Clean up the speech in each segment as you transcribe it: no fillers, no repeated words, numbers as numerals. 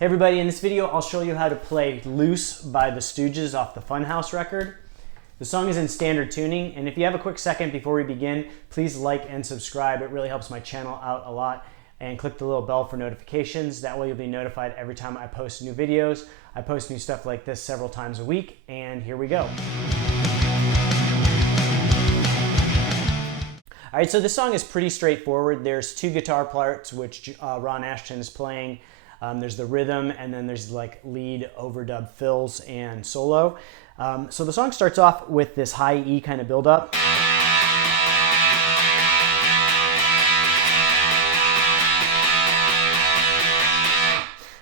Hey everybody, in this video I'll show you how to play Loose by the Stooges off the Funhouse record. The song is in standard tuning, and if you have a quick second before we begin, please like and subscribe. It really helps my channel out a lot. And click the little bell for notifications. That way you'll be notified every time I post new videos. I post new stuff like this several times a week, and here we go. All right, so this song is pretty straightforward. There's two guitar parts which Ron Ashton is playing. There's the rhythm, and then there's like lead, overdub, fills, and solo. So the song starts off with this high E kind of build up.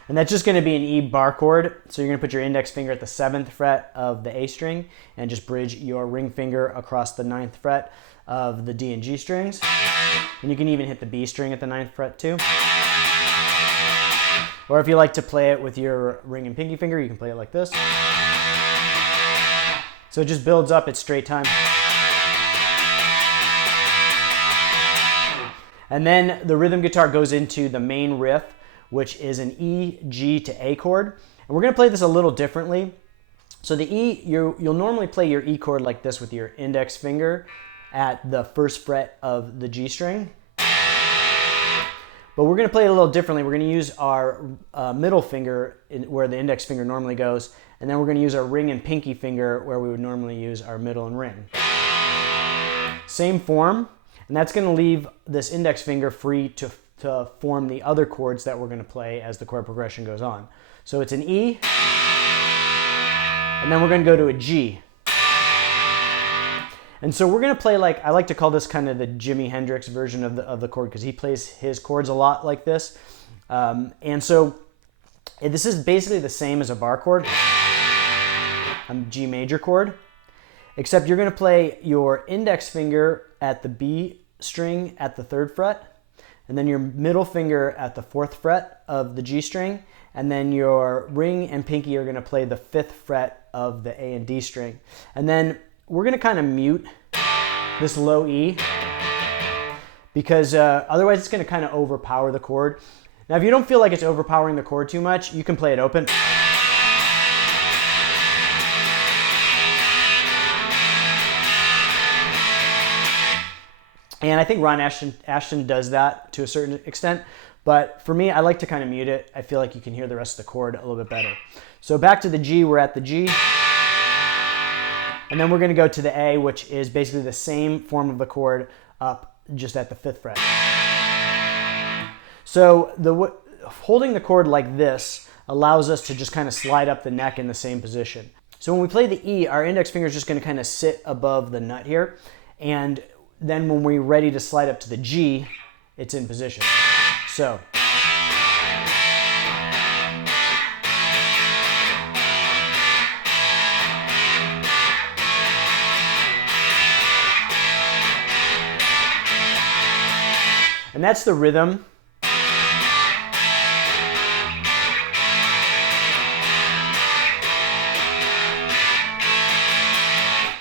And that's just going to be an E bar chord. So you're going to put your index finger at the 7th fret of the A string and just bridge your ring finger across the 9th fret of the D and G strings. And you can even hit the B string at the 9th fret too. Or if you like to play it with your ring and pinky finger, you can play it like this. So it just builds up, it's straight time. And then the rhythm guitar goes into the main riff, which is an E, G to A chord. And we're gonna play this a little differently. So the E, you'll normally play your E chord like this with your index finger at the 1st fret of the G string. But we're gonna play it a little differently. We're gonna use our middle finger where the index finger normally goes, and then we're gonna use our ring and pinky finger where we would normally use our middle and ring. Same form, and that's gonna leave this index finger free to form the other chords that we're gonna play as the chord progression goes on. So it's an E, and then we're gonna go to a G. And so we're gonna play like, I like to call this kind of the Jimi Hendrix version of the chord, because he plays his chords a lot like this. And so this is basically the same as a bar chord, a G major chord, except you're gonna play your index finger at the B string at the 3rd fret, and then your middle finger at the 4th fret of the G string, and then your ring and pinky are gonna play the 5th fret of the A and D string. And then we're gonna kind of mute this low E, because otherwise it's gonna kind of overpower the chord. Now if you don't feel like it's overpowering the chord too much, you can play it open. And I think Ron Ashton does that to a certain extent, but for me, I like to kind of mute it. I feel like you can hear the rest of the chord a little bit better. So back to the G, we're at the G. And then we're gonna go to the A, which is basically the same form of the chord up just at the 5th fret. So holding the chord like this allows us to just kind of slide up the neck in the same position. So when we play the E, our index finger is just gonna kind of sit above the nut here. And then when we're ready to slide up to the G, it's in position. So. And that's the rhythm.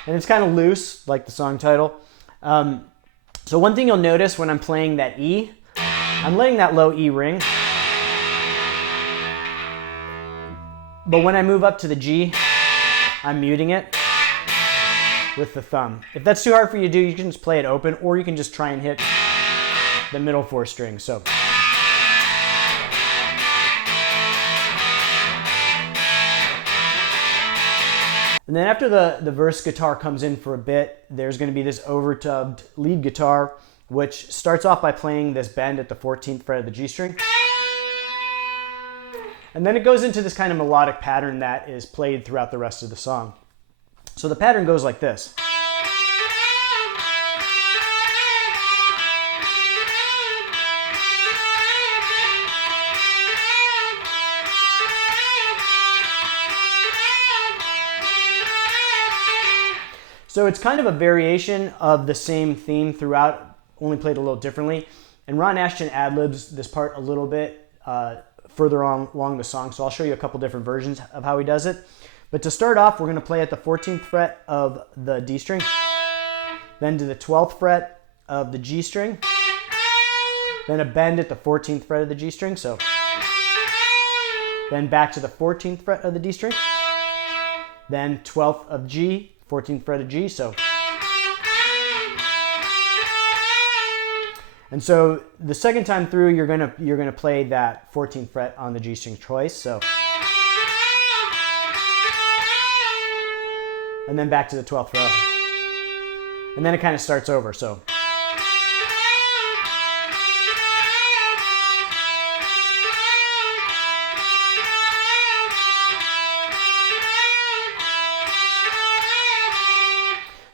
And it's kind of loose, like the song title. So one thing you'll notice when I'm playing that E, I'm letting that low E ring. But when I move up to the G, I'm muting it with the thumb. If that's too hard for you to do, you can just play it open, or you can just try and hit the middle 4 strings. So. And then after the verse guitar comes in for a bit, there's going to be this overdubbed lead guitar, which starts off by playing this bend at the 14th fret of the G string. And then it goes into this kind of melodic pattern that is played throughout the rest of the song. So the pattern goes like this. So it's kind of a variation of the same theme throughout, only played a little differently. And Ron Ashton ad-libs this part a little bit further on along the song, so I'll show you a couple different versions of how he does it. But to start off, we're going to play at the 14th fret of the D string, then to the 12th fret of the G string, then a bend at the 14th fret of the G string. So then back to the 14th fret of the D string, then 12th of G, 14th fret of G, so. And so the second time through, you're gonna play that 14th fret on the G string twice, so. And then back to the 12th fret. And then it kind of starts over, so.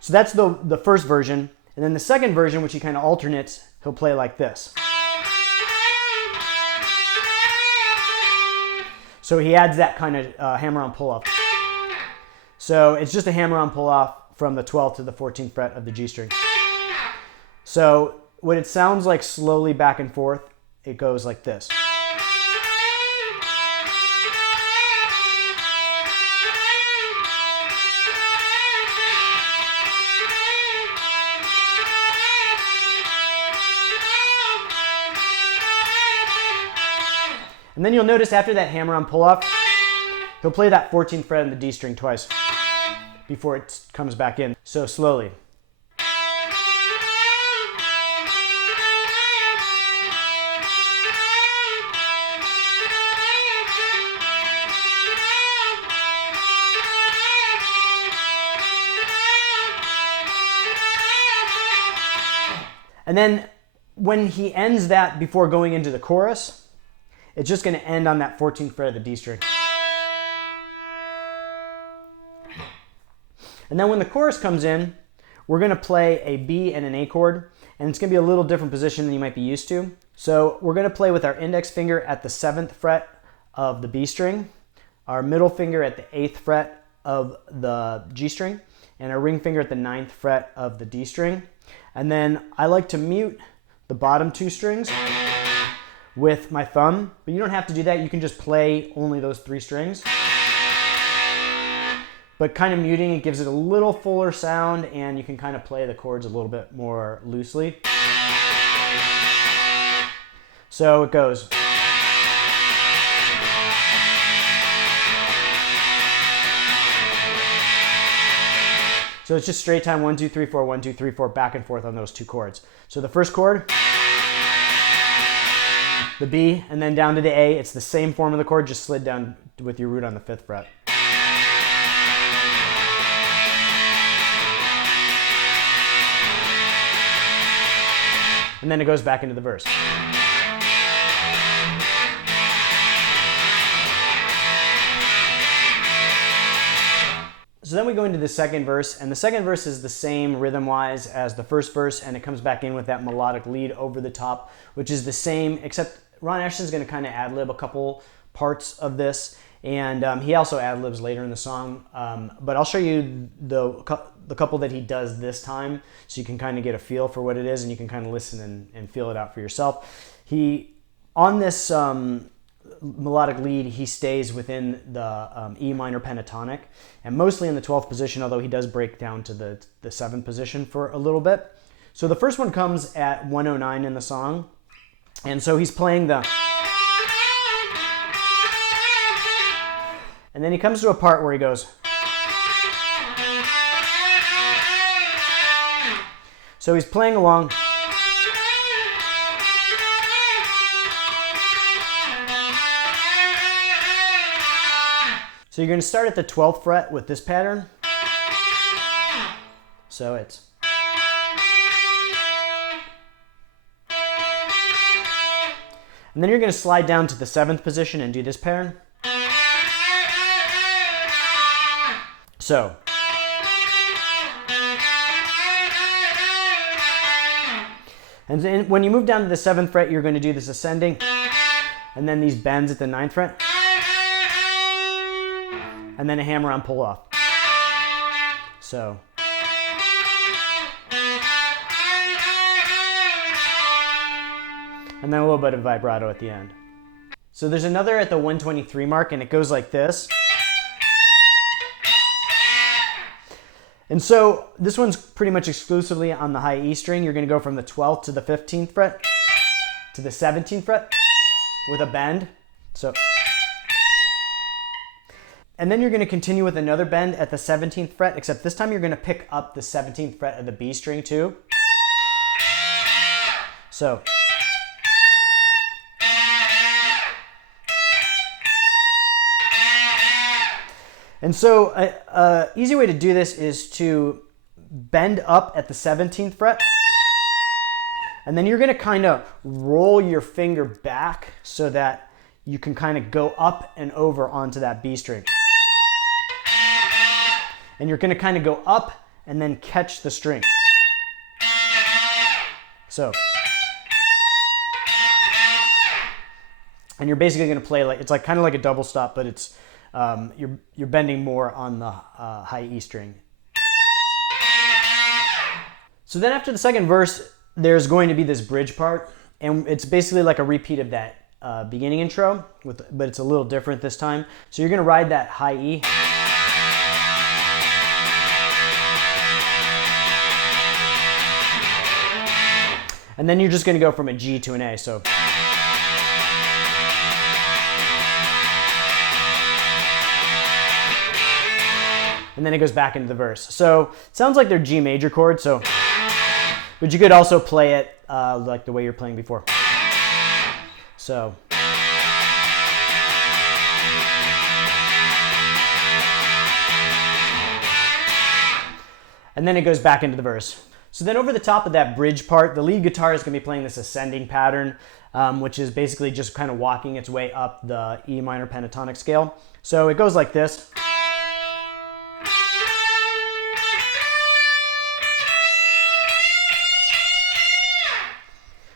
So that's the first version. And then the second version, which he kind of alternates, he'll play like this. So he adds that kind of hammer-on pull-off. So it's just a hammer-on pull-off from the 12th to the 14th fret of the G string. So when it sounds like slowly back and forth, it goes like this. And then you'll notice after that hammer-on pull-off, he'll play that 14th fret on the D string twice before it comes back in. So slowly. And then when he ends that before going into the chorus, it's just going to end on that 14th fret of the D string. And then when the chorus comes in, we're going to play a B and an A chord, and it's going to be a little different position than you might be used to. So we're going to play with our index finger at the 7th fret of the B string, our middle finger at the 8th fret of the G string, and our ring finger at the 9th fret of the D string. And then I like to mute the bottom two strings with my thumb, but you don't have to do that. You can just play only those three strings. But kind of muting it gives it a little fuller sound, and you can kind of play the chords a little bit more loosely. So it goes. So it's just straight time 1, 2, 3, 4, 1, 2, 3, 4, back and forth on those two chords. So the first chord, the B, and then down to the A. It's the same form of the chord, just slid down with your root on the 5th fret. And then it goes back into the verse. So then we go into the second verse, and the second verse is the same rhythm-wise as the first verse, and it comes back in with that melodic lead over the top, which is the same, except Ron Ashton's going to kind of ad-lib a couple parts of this, and he also ad-libs later in the song, but I'll show you the couple that he does this time, so you can kind of get a feel for what it is, and you can kind of listen and feel it out for yourself. On this melodic lead, he stays within the E minor pentatonic, and mostly in the 12th position, although he does break down to the 7th position for a little bit. So the first one comes at 109 in the song, and so he's playing the... And then he comes to a part where he goes... So he's playing along... So you're going to start at the 12th fret with this pattern. So it's... And then you're going to slide down to the 7th position and do this pattern. So... And then when you move down to the 7th fret, you're going to do this ascending, and then these bends at the 9th fret. And then a hammer-on pull-off. So. And then a little bit of vibrato at the end. So there's another at the 123 mark, and it goes like this. And so this one's pretty much exclusively on the high E string. You're going to go from the 12th to the 15th fret to the 17th fret with a bend. So. And then you're going to continue with another bend at the 17th fret, except this time you're going to pick up the 17th fret of the B string too. So. And so easy way to do this is to bend up at the 17th fret, and then you're going to kind of roll your finger back so that you can kind of go up and over onto that B string. And you're going to kind of go up and then catch the string. So. And you're basically going to play like, it's like kind of like a double stop, but it's you're bending more on the high E string. So then after the second verse, there's going to be this bridge part, and it's basically like a repeat of that beginning intro, but it's a little different this time. So you're going to ride that high E. And then you're just going to go from a G to an A. So. And then it goes back into the verse. So it sounds like they're G major chords, so, but you could also play it like the way you're playing before. So. And then it goes back into the verse. So then over the top of that bridge part, the lead guitar is going to be playing this ascending pattern, which is basically just kind of walking its way up the E minor pentatonic scale. So it goes like this.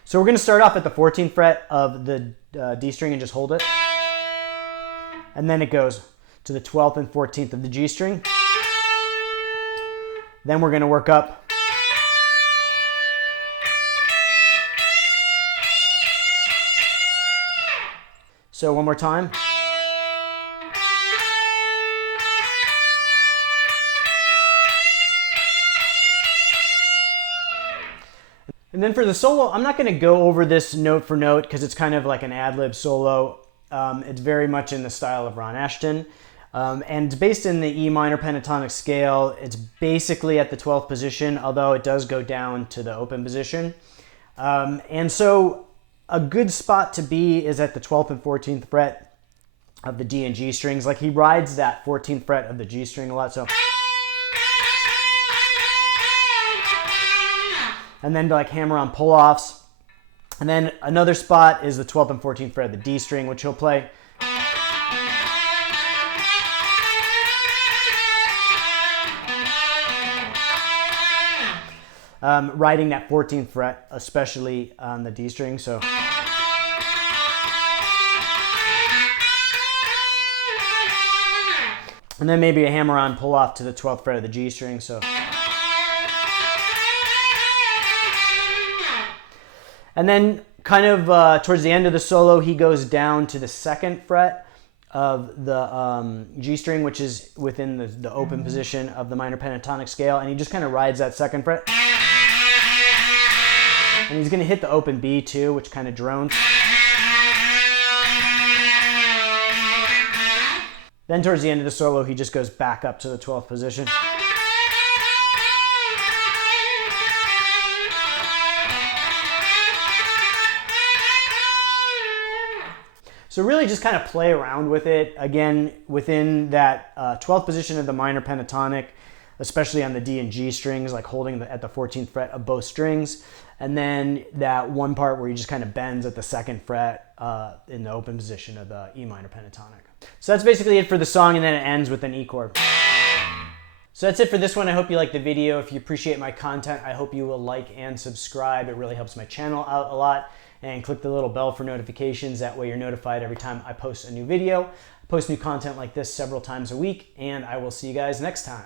So we're going to start off at the 14th fret of the D string and just hold it. And then it goes to the 12th and 14th of the G string. Then we're going to work up. So one more time. And then for the solo, I'm not going to go over this note for note because it's kind of like an ad-lib solo. It's very much in the style of Ron Ashton. And it's based in the E minor pentatonic scale. It's basically at the 12th position, although it does go down to the open position. And so a good spot to be is at the 12th and 14th fret of the D and G strings. Like he rides that 14th fret of the G string a lot. So. And then like hammer on pull-offs. And then another spot is the 12th and 14th fret of the D string, which he'll play. Riding that 14th fret, especially on the D string. So. And then maybe a hammer on pull-off to the 12th fret of the G string. So. And then kind of towards the end of the solo, he goes down to the 2nd fret of the G string, which is within the open position of the minor pentatonic scale. And he just kind of rides that 2nd fret. And he's going to hit the open B too, which kind of drones. Then towards the end of the solo, he just goes back up to the 12th position. So really just kind of play around with it, again, within that 12th position of the minor pentatonic, especially on the D and G strings, like holding at the 14th fret of both strings. And then that one part where he just kind of bends at the 2nd fret in the open position of the E minor pentatonic. So that's basically it for the song, and then it ends with an E chord. So that's it for this one. I hope you liked the video. If you appreciate my content, I hope you will like and subscribe. It really helps my channel out a lot. And click the little bell for notifications. That way you're notified every time I post a new video. I post new content like this several times a week, and I will see you guys next time.